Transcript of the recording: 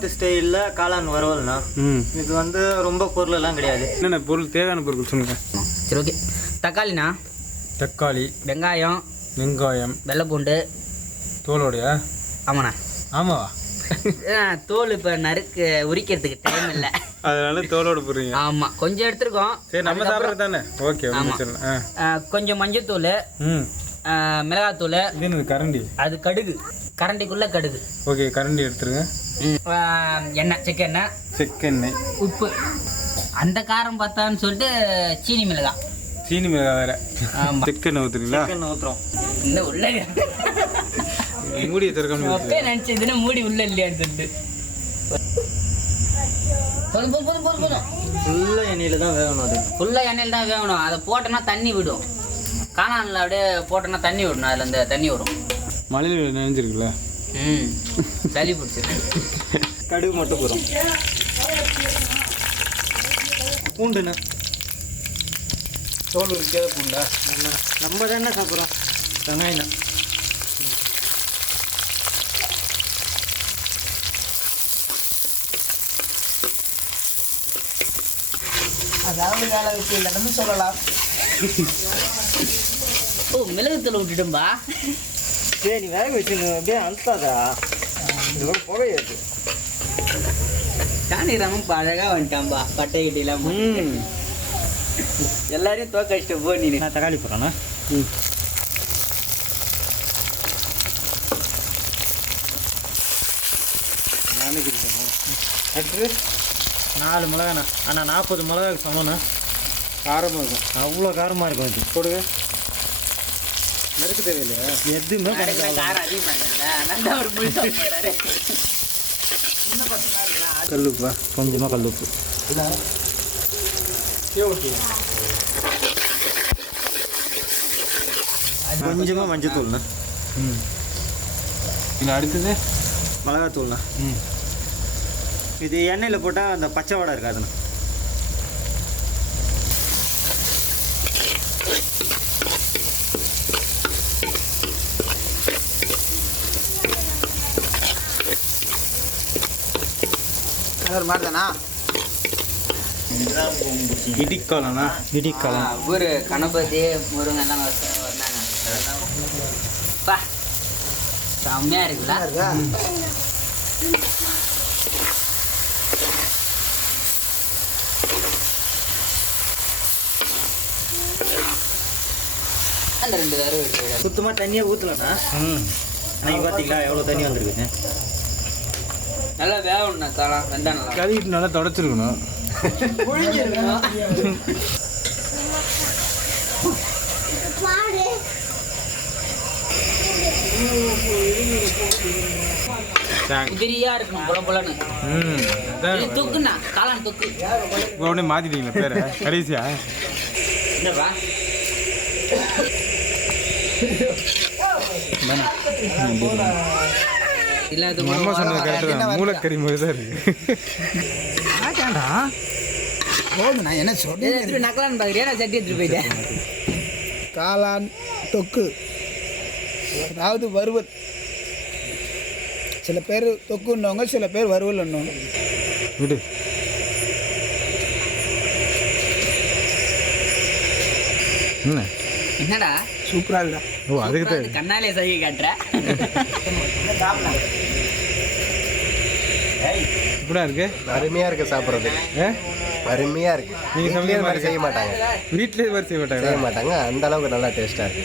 கிராமத்து ஸ்டைலில் காளான் வறுவல்னா ம். இது வந்து ரொம்ப பொருள் எல்லாம் கிடையாது. என்னென்ன பொருள் தேவையான பொருட்கள் சொல்லுங்க. சரி ஓகே. தக்காளிண்ணா. தக்காளி. வெங்காயம். வெங்காயம். வெள்ளைப்பூண்டு. தோலோடையா? ஆமாண்ணா. ஆமாவா? ஆ, தோல் இப்போ நறுக்கு உரிக்கிறதுக்கு டைம் இல்லை. அதனால தோலோட போடுறீங்க. ஆமாம் கொஞ்சம் எடுத்துருக்கோம். சரி நம்ம சாப்பிட்றது தானே? ஓகே ஆமா. ஒன்றும் சரி ஆ. ஆ, கொஞ்சம் மஞ்சத்தூள் ம். ஆ, மிளகாத்தூள் இது கரண்டி? அது கடுகு. கரண்டிக்குள்ளே கடுகு. ஓகே கரண்டி எடுத்துருங்க. எண்ணெய் செக்கெண்ணெய் செக்கெண்ணெய் உப்பு. அந்த காரம் பார்த்தான்னு சொல்லிட்டு சீனி மிளகாய் சீனி மிளகாய் வேற. ஆமாம் செக்கெண்ணெய் ஊற்றுறீங்களா சிக்கன் ஊற்றுறோம் இந்த உள்ள மூடியை திறக்காம அப்பே நினச்சதுன்னு மூடி உள்ள இல்லையான்னு சொல்லிட்டு போதும் போதும் போதும் போதும் போதும். ஃபுல்லாக எண்ணெயில் தான் வேகணும் அது. ஃபுல்லாக எண்ணெயில் தான் வேகணும். அதை போட்டோன்னா தண்ணி விடும். காணானில் அப்படியே போட்டோன்னா தண்ணி விடணும். அதில் அந்த தண்ணி வரும். மழையில் நினைஞ்சிருக்குல்ல. ம். சளி பிடிச்சிருக்கு. கடுகு மட்டும் போதும். பூண்டுண்ணா. தோல் உரிக்காத பூண்டா? நம்ம தானே சாப்பிட்றோம்? வெங்காயம் தான் அதாவது வேலை வச்சு இல்லைன்னு சொல்லலாம். ஓ மிளகுத்தூள் விட்டுட்டும்பா சரி நீ வேக வச்சுங்க அப்படியே அழுத்தாதா இது புகையாது சாணிராமன் இப்போ அழகாக வந்துட்டான்பா பட்டை கிட்டிலாம் ம். எல்லாரையும் தோக்கடிச்சிட்டு போ நீ நான் தக்காளி போடுறேண்ணா அடுத்து நாலு மிளகாண்ணா. அண்ணா நாற்பது மிளகாக்கு சமண்ணா காரமாக இருக்கும். அவ்வளோ காரமாக இருக்கும் போடுங்க. நறுக்கு தேவையில்லையா? எதுவுமே கல்லுப்பா கொஞ்சமாக கல் உப்பு கொஞ்சமாக மஞ்சத்தூள்ண்ணா. ம். இது அடுத்தது? மிளகாத்தூள்ண்ணா. ம். இது எண்ணெயில் போட்டால் அந்த பச்சை வடை இருக்காதுண்ணா. ஒரு மாதிரி தானா இடிக்காலண்ணா இடிக்காலம் ஊர் கணபதி வச்சு வந்தாங்க. பா. செம்மையா இருக்குல்ல? அந்த ரெண்டு விட்டு சுத்தமாக தண்ணியே ஊற்றலண்ணா ம். அன்னைக்கு பார்த்தீங்களா எவ்வளோ தண்ணி வந்திருக்குது நல்லா வேகணும்ண்ணா காலம் வெந்தா நல்லா. கழுவிட்டு நல்லா தொடச்சிருக்கணும். உதிரியா இருக்கணும் புல புலன்னு. இது தொக்குண்ணா காளான் தொக்கு. உடனே மாற்றிட்டீங்களா பேரை? கடைசியா? என்னப்பா? இல்லாத உங்க அம்மா சொன்னது கரெக்டு தான். மூளைக்கறி மாதிரி தான் இருக்கு. போதுண்ணா என்ன சொல்றேன் நக்கலான்னு பார்க்குறியா? நான் சட்டி எடுத்துட்டு போயிட்டேன். காளான் தொக்கு. அதாவது வறுவல். சில பேர் தொக்குன்னவங்க சில பேர் வறுவல் என்னவங்க விடு. என்ன? என்னடா? சூப்பராக இருக்குடா. ஓ அதுக்கு தான். கண்ணாலே சைகை காட்டுற. இப்படா இருக்கு. அருமையா இருக்கு சாப்பிட்றது. ஏ? அருமையா இருக்கு. நீங்க வீட்லயே சமைக்கிற இது மாதிரி செய்ய மாட்டாங்க. வீட்லயே மாதிரி செய்ய மாட்டாங்க செய்ய மாட்டாங்க. அந்த அளவுக்கு நல்லா டேஸ்டா இருக்கு.